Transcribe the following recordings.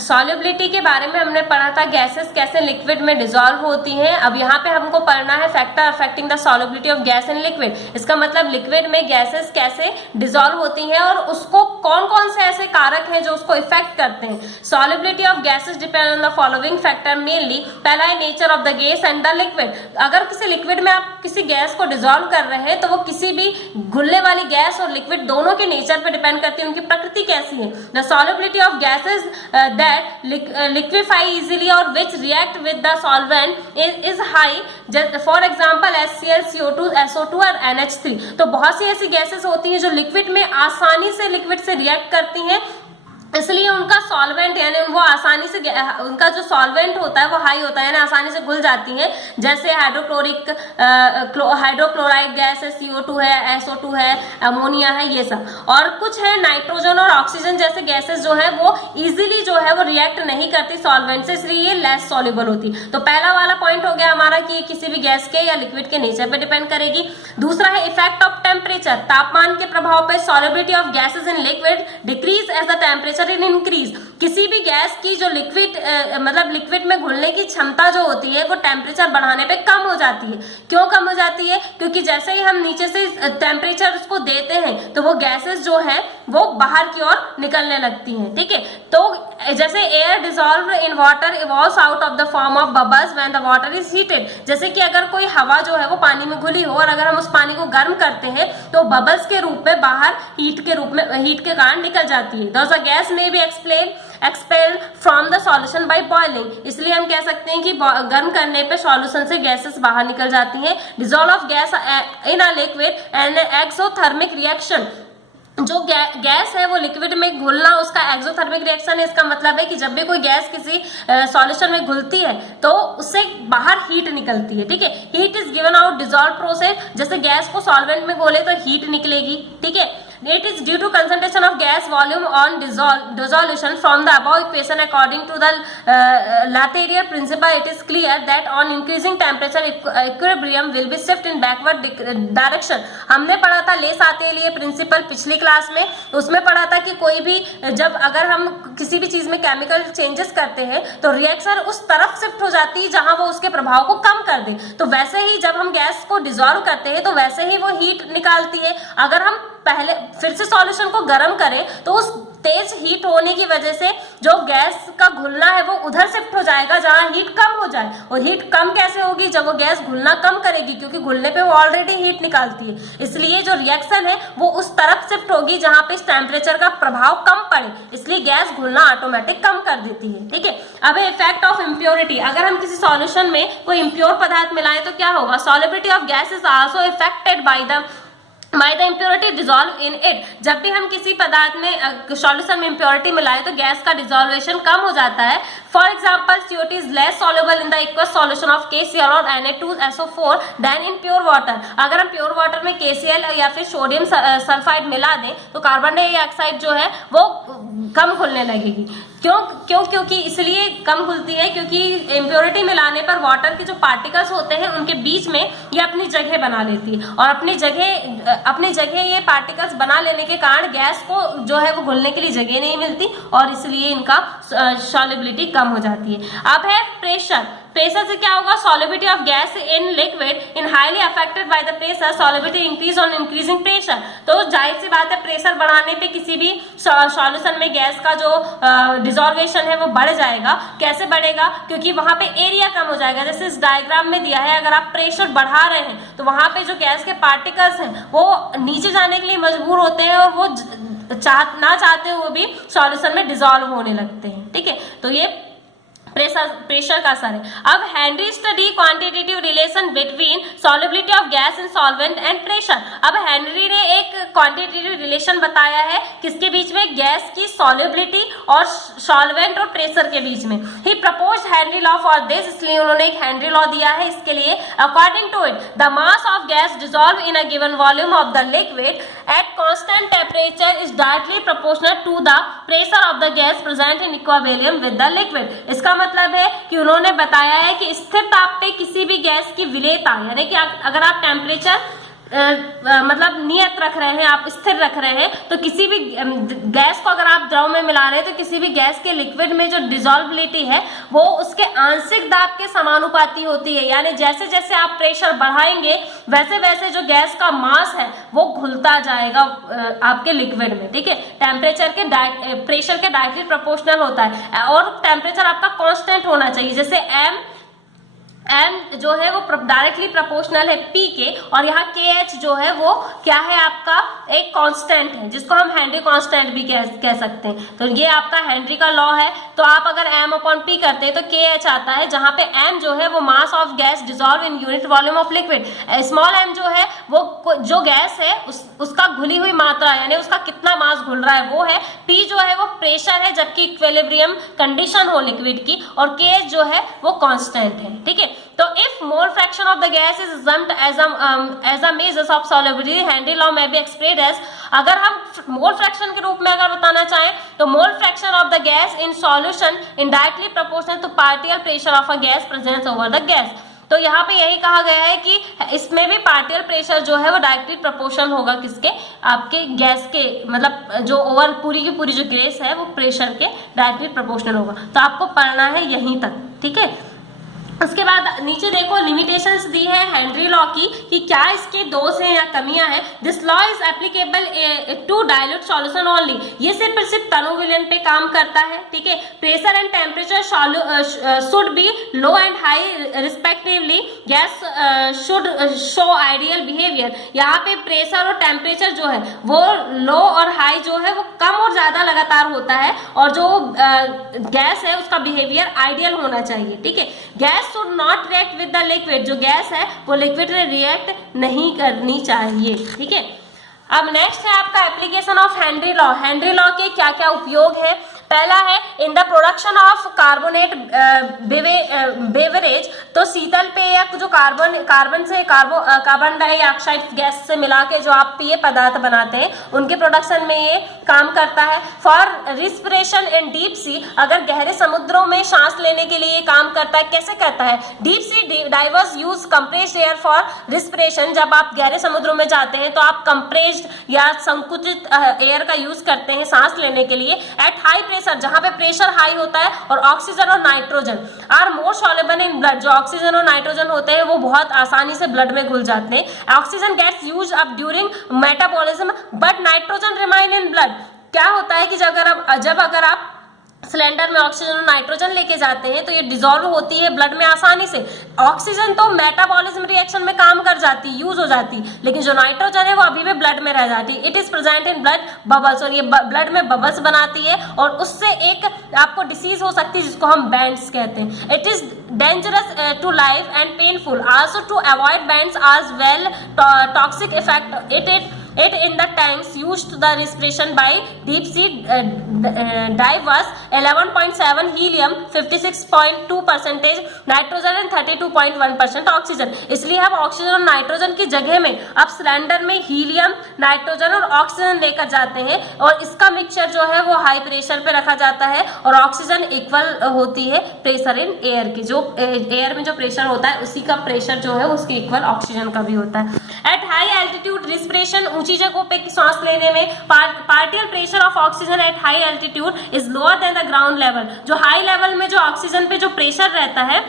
Solubility के बारे में हमने पढ़ा था, गैसेस कैसे लिक्विड में डिसॉल्व होती हैं। अब यहाँ पे हमको पढ़ना है factor affecting the solubility of gas in liquid. इसका मतलब लिक्विड में गैसेस कैसे डिसॉल्व होती हैं और उसको कौन कौन से ऐसे कारक हैं जो उसको इफेक्ट करते हैं। Solubility of gases depend on the following factor mainly. पहला है nature of the gas and the liquid. अगर किसी लिक्विड में आप किसी गैस को डिसॉल्व कर रहे हैं तो वो किसी भी घुलने वाली गैस और लिक्विड दोनों के नेचर पे डिपेंड करती है, उनकी प्रकृति कैसी है। The solubility of gases that liquefy easily or which react with the solvent is high, for example HCl, CO2, SO2 और NH3। तो बहुत सी ऐसी गैसेस होती हैं जो लिक्विड में आसानी से लिक्विड से रिएक्ट करती हैं, इसलिए उनका सॉल्वेंट यानी वो आसानी से उनका जो सॉल्वेंट होता है वो हाई होता है यानी आसानी से घुल जाती हैं। जैसे हाइड्रोक्लोराइड गैस है, CO2 है, SO2 है, अमोनिया है, ये सब। और कुछ है नाइट्रोजन और ऑक्सीजन जैसे गैसेस जो है वो इजीली जो है वो रिएक्ट नहीं करती सॉल्वेंट से, इसलिए ये लेस सॉल्युबल होती। तो पहला वाला पॉइंट हो गया हमारा कि किसी भी गैस के या लिक्विड के नेचर पे डिपेंड करेगी। दूसरा है इफेक्ट ऑफ टेम्परेचर। तापमान के प्रभाव पर solubility of gases in liquid decrease as the temperature in increase. किसी भी गैस की जो लिक्विड मतलब लिक्विड में घुलने की क्षमता जो होती है वो टेम्परेचर बढ़ाने पे कम हो जाती है। क्यों कम हो जाती है? क्योंकि जैसे ही हम नीचे से टेम्परेचर उसको देते हैं तो वो गैसेस जो है वो बाहर की ओर निकलने लगती हैं। ठीक है, तो जैसे air dissolve in water evolves out of the form of bubbles when the water is heated. जैसे कि अगर कोई हवा जो है वो पानी में घुली हो और अगर हम उस पानी को गर्म करते हैं तो बबल्स के रूप में बाहर हीट के कारण निकल जाती है। Thus, a gas may be expelled from the solution by boiling। इसलिए हम कह सकते हैं कि गर्म करने पे सॉल्यूशन से गैसेस बाहर निकल जाती हैं। Dissolve of gas in a liquid and exothermic reaction. जो गैस है वो लिक्विड में घुलना उसका एक्सोथर्मिक रिएक्शन है। इसका मतलब है कि जब भी कोई गैस किसी सॉल्यूशन में घुलती है तो उससे बाहर हीट निकलती है। ठीक है, heat is given out dissolve process. जैसे गैस को सॉल्वेंट में घोले तो हीट निकलेगी। ठीक है, it is due to concentration of gas volume on dissolution from the above equation according to the Lataire principle. It is clear that on increasing temperature equilibrium will be shift in backward direction। हमने पढ़ा था ले principal पिछली class में, उसमें पढ़ा था कि कोई भी जब अगर हम किसी भी चीज में केमिकल चेंजेस करते हैं तो रिएक्शन उस तरफ शिफ्ट हो जाती है जहां वो उसके प्रभाव को कम कर दे। तो वैसे ही जब हम गैस को डिसॉल्व करते हैं तो वैसे ही वो हीट निकालती है। अगर हम पहले फिर से सॉल्यूशन को गर्म करें तो उस तेज हीट होने की वजह से जो गैस का घुलना है वो उधर शिफ्ट हो जाएगा जहां हीट कम हो जाए। और हीट कम कैसे होगी? जब वो गैस घुलना कम करेगी, क्योंकि घुलने पे वो ऑलरेडी हीट निकालती है। इसलिए जो रिएक्शन है वो उस तरफ शिफ्ट होगी जहां पे इस टेम्परेचर का प्रभाव कम पड़े, इसलिए गैस घुलना ऑटोमेटिक कम कर देती है। ठीक है, अब इफेक्ट ऑफ इम्प्योरिटी। अगर हम किसी सॉल्यूशन में कोई इम्प्योर पदार्थ मिलाएं तो क्या होगा? Solubility of gas is also affected by the impurity dissolve in it. जब भी हम किसी पदार्थ में सॉल्यूशन में इम्प्योरिटी मिलाएं तो गैस का डिसॉल्वेशन कम हो जाता है। For example CO2 is less soluble in the aqueous solution of KCl और Na2SO4 then in pure water. अगर हम प्योर वाटर में KCl या फिर सोडियम सल्फाइड मिला दें तो कार्बन डाइऑक्साइड जो है वो कम घुलने लगेगी। क्योंकि इसलिए कम घुलती है क्योंकि इम्प्योरिटी मिलाने पर वाटर के जो पार्टिकल्स होते हैं उनके बीच में ये अपनी जगह बना लेती है और अपनी जगह ये पार्टिकल्स बना लेने के कारण गैस को जो है वो घुलने के लिए जगह नहीं मिलती और इसलिए इनका सॉल्युबिलिटी कम हो जाती है। अब है प्रेशर। प्रेशर से क्या होगा? Solubility of gas in liquid in highly affected by the pressure, solubility increase on increasing pressure. तो जाहिर सी बात है प्रेशर बढ़ाने पे किसी भी सॉल्यूशन में गैस का जो डिसॉल्वेशन है वो बढ़ जाएगा। कैसे बढ़ेगा? क्योंकि वहां पे एरिया कम हो जाएगा। जैसे इस डायग्राम में दिया है, अगर आप प्रेशर बढ़ा रहे हैं तो वहां पे जो गैस के पार्टिकल्स हैं वो नीचे जाने के लिए मजबूर होते हैं और वो ना चाहते हुए भी सॉल्यूशन में डिसॉल्व होने लगते हैं। ठीक है, तो ये प्रेशर का असर है। अब Henry study quantitative relation between solubility of gas in solvent and pressure. अब हेनरी ने एक क्वांटिटेटिव रिलेशन बताया है किसके बीच में? गैस की सॉल्युबिलिटी और सॉल्वेंट और प्रेशर के बीच में। ही proposed Henry law for this, इसलिए उन्होंने एक हेनरी लॉ दिया है इसके लिए। According to it the mass of gas dissolve in a given volume of the liquid at constant temperature is directly proportional to the pressure of the gas present in equilibrium with the liquid. इसका मतलब है कि उन्होंने बताया है कि स्थिर ताप पे किसी भी गैस की विलेयता यानी कि अगर आप टेम्परेचर मतलब नियत रख रहे हैं, आप स्थिर रख रहे हैं, तो किसी भी गैस को अगर आप द्रव में मिला रहे हैं तो किसी भी गैस के लिक्विड में जो डिसॉल्बिलिटी है वो उसके आंशिक दाब के समानुपाती होती है। यानी जैसे जैसे आप प्रेशर बढ़ाएंगे वैसे वैसे जो गैस का मास है वो घुलता जाएगा आपके लिक्विड में, ठीक है। टेम्परेचर के प्रेशर के डायरेक्टली प्रोपोर्शनल होता है और टेम्परेचर आपका कांस्टेंट होना चाहिए। जैसे एम जो है वो डायरेक्टली प्रोपोर्शनल है पी के, और यहाँ के एच जो है वो क्या है आपका एक कांस्टेंट है जिसको हम हेनरी कांस्टेंट भी कह सकते हैं। तो ये आपका हेनरी का लॉ है। तो आप अगर एम अपॉन पी करते हैं तो के एच आता है, जहां पे एम जो है वो mass of gas dissolve in unit volume of liquid. Small M जो है वो जो गैस है उसका घुली हुई मात्रा यानी उसका कितना मास घुल रहा है वो है। पी जो है वो प्रेशर है जबकि इक्विलिब्रियम कंडीशन हो लिक्विड की, और के एच जो है वो कांस्टेंट है, ठीक है। तो if mole fraction of the gas is assumed as a measure of solubility, Henry law में भी एक्सप्रेस एज, अगर हम मोल फ्रैक्शन के रूप में अगर बताना चाहें तो mole fraction of the gas in solution in directly proportional to particle pressure of a gas presence over the gas. तो यहाँ पे यही कहा गया है कि इसमें भी पार्टिकल प्रेशर जो है वो डायरेक्टली प्रोपोर्शनल होगा किसके, आपके गैस के, मतलब जो ओवर पूरी की पूरी जो गैस है वो प्रेशर के डायरेक्टली प्रोपोर्शनल होगा। तो आपको पढ़ना है यहीं तक, ठीक है। उसके बाद नीचे देखो लिमिटेशंस दी है हेनरी लॉ की कि क्या इसके दोष हैं या कमियां हैं। This law is applicable to dilute solution only, ये सिर्फ तनु विलयन पे काम करता है, ठीक है। Pressure and temperature should be low and high respectively, gas should show ideal behaviour. यहाँ पे प्रेशर और टेम्परेचर जो है वो लो और हाई जो है वो कम और ज्यादा लगातार होता है, और जो गैस है उसका बिहेवियर आइडियल होना चाहिए, ठीक है। Gas should not react with the liquid, जो गैस है वो लिक्विड में रिएक्ट नहीं करनी चाहिए, ठीक है। अब नेक्स्ट है आपका application of Henry law. Henry law के क्या क्या उपयोग है। पहला है in the production of carbonate beverage, तो शीतल पेय जो कार्बन से कार्बन डाइऑक्साइड गैस से मिला के जो आप पेय पदार्थ बनाते हैं उनके प्रोडक्शन में ये काम करता है। For respiration in deep sea, अगर गहरे समुद्रों में सांस लेने के लिए ये काम करता है। कैसे करता है, deep sea diverse use compressed air for respiration, जब आप गहरे समुद्रों में जाते हैं तो आप कंप्रेस्ड या संकुचित एयर का यूज करते हैं सांस लेने के लिए। एट हाई प्रेशर, जहां पे प्रेशर हाई होता है, और ऑक्सीजन और nitrogen are more soluble in blood, जो ऑक्सीजन और नाइट्रोजन होते हैं वो बहुत आसानी से ब्लड में घुल जाते हैं। Oxygen gets used up during metabolism but nitrogen remain in blood. क्या होता है कि जब अगर आप सिलेंडर में ऑक्सीजन और नाइट्रोजन लेके जाते हैं तो ये डिसॉल्व होती है ब्लड में आसानी से। ऑक्सीजन तो मेटाबॉलिज्म रिएक्शन में काम कर जाती, यूज हो जाती, लेकिन जो नाइट्रोजन है वो अभी भी ब्लड में रह जाती। It is present in blood bubbles, और ये ब्लड में बबल्स बनाती है और उससे एक आपको डिसीज हो सकती है जिसको हम बैंड्स कहते हैं। It is dangerous to life and painful also to avoid bends as well toxic effect it in the tanks used to the respiration by deep sea divers 11.7 helium 56.2% nitrogen and 32.1% oxygen. इसलिए हम oxygen और nitrogen की जगह में अब cylinder में helium, nitrogen और oxygen लेकर जाते हैं, और इसका मिक्सचर जो है वो हाई प्रेशर पे रखा जाता है, और ऑक्सीजन इक्वल होती है प्रेशर इन एयर की, जो एयर में जो प्रेशर होता है उसी का प्रेशर जो है उसके इक्वल ऑक्सीजन का भी होता है। एट हाई एल्टीट्यूड रिस्पिरेशन, ऊंची जगहों पे सांस लेने में particle pressure of oxygen at high altitude is lower than the ground level, जो हाई लेवल में जो ऑक्सीजन पे जो प्रेशर रहता है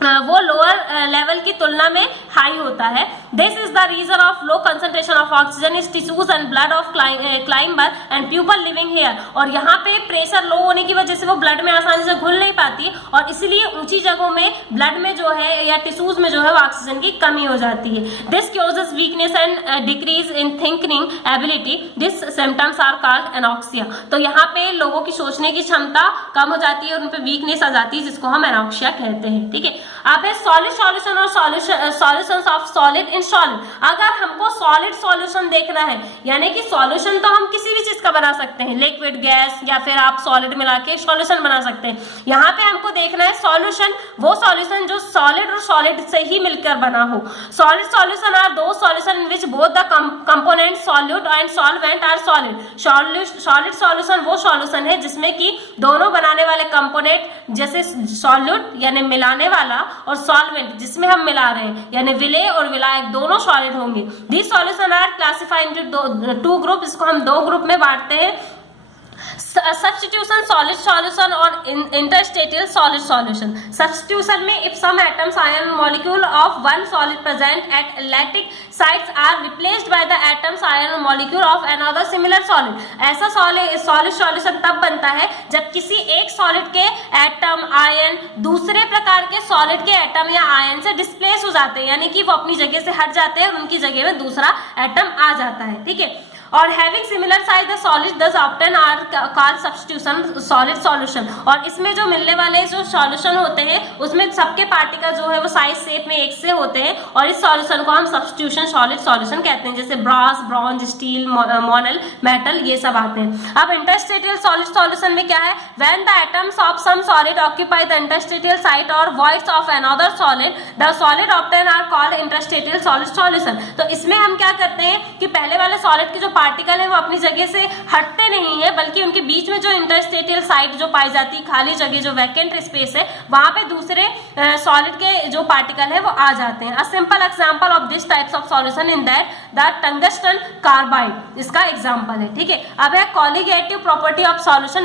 वो लोअर लेवल की तुलना में हाई होता है। This is the reason of low concentration of oxygen is tissues and blood of climber and people living here, और यहाँ पे प्रेशर लो होने की वजह से वो ब्लड में आसानी से घुल नहीं पाती, और इसलिए ऊंची जगहों में ब्लड में जो है या टिश्यूज में जो है वो ऑक्सीजन की कमी हो जाती है। This causes weakness and decrease in thinking ability, this symptoms are called anoxia. तो यहाँ पे लोगों की सोचने की क्षमता कम हो जाती है और उन पे वीकनेस आ जाती है, जिसको हम एनॉक्सिया कहते हैं, ठीक है। आप सॉलिड सॉल्यूशन और solutions of solid in solid, अगर हमको सॉलिड सॉल्यूशन देखना है, यानी कि सॉल्यूशन तो हम किसी भी चीज का बना सकते हैं, लिक्विड, गैस, या फिर आप सॉलिड मिला के सॉल्यूशन बना सकते हैं। यहाँ पे हमको देखना है सॉल्यूशन, वो सॉल्यूशन जो सॉलिड और सॉलिड से ही मिलकर बना हो। Solid solution are two solution in which both the component solute and solvent are solid. Solid solution वो सॉल्यूशन है जिसमें कि दोनों बनाने वाले कंपोनेंट जैसे सॉल्यूट यानी मिलाने वाला और सॉल्वेंट जिसमें हम मिला रहे हैं, यानी विलेय और विलायक दोनों सॉलिड होंगे। This solution are classified into two group, इसको हम दो ग्रुप में बांटते हैं, सब्स्टिट्यूशन सॉलिड सॉल्यूशन और इंटरस्टेटियल सॉलिड सॉल्यूशन। सब्स्टिट्यूशन में if some atoms ion molecule of one solid present at lattice sites are replaced by the atoms ion molecule of another similar solid. ऐसा solid solution तब बनता है जब किसी एक solid के एटम आयन दूसरे प्रकार के सॉलिड के एटम या आयन से डिस्प्लेस हो जाते हैं, यानी कि वो अपनी जगह से हट जाते हैं, उनकी जगह में दूसरा एटम आ जाता है। ठीक है, और having similar size the solid thus obtained are called substitution solid solution. और इसमें जो मिलने वाले जो सॉल्यूशन होते हैं उसमें सबके पार्टिकल जो है वो साइज शेप में एक से होते हैं, और इस सॉल्यूशन को हम सब्स्टिट्यूशन सॉलिड सॉल्यूशन कहते हैं, जैसे brass, bronze, steel, Monel, metal, ये सब आते हैं। अब इंटरस्टेटियल सॉलिड सॉल्यूशन में क्या है, when the atoms of some solid occupy the interstitial site और voids of another solid, the solid obtained are called interstitial solid solution. तो इसमें हम क्या करते हैं कि पहले वाले सॉलिड के जो पार्टिकल है वो अपनी जगह से हटते नहीं है, बल्कि उनके बीच में जो इंटरस्टेटियल साइट जो पाई जाती है, खाली जगह जो वैकेंट स्पेस है, वहां पे दूसरे सॉलिड के जो पार्टिकल है वो आ जाते हैं। A simple example of this types of solution in that the tungsten carbide इसका एग्जांपल है। ठीक है, अब है कॉलिगेटिव प्रॉपर्टी ऑफ सॉल्यूशन।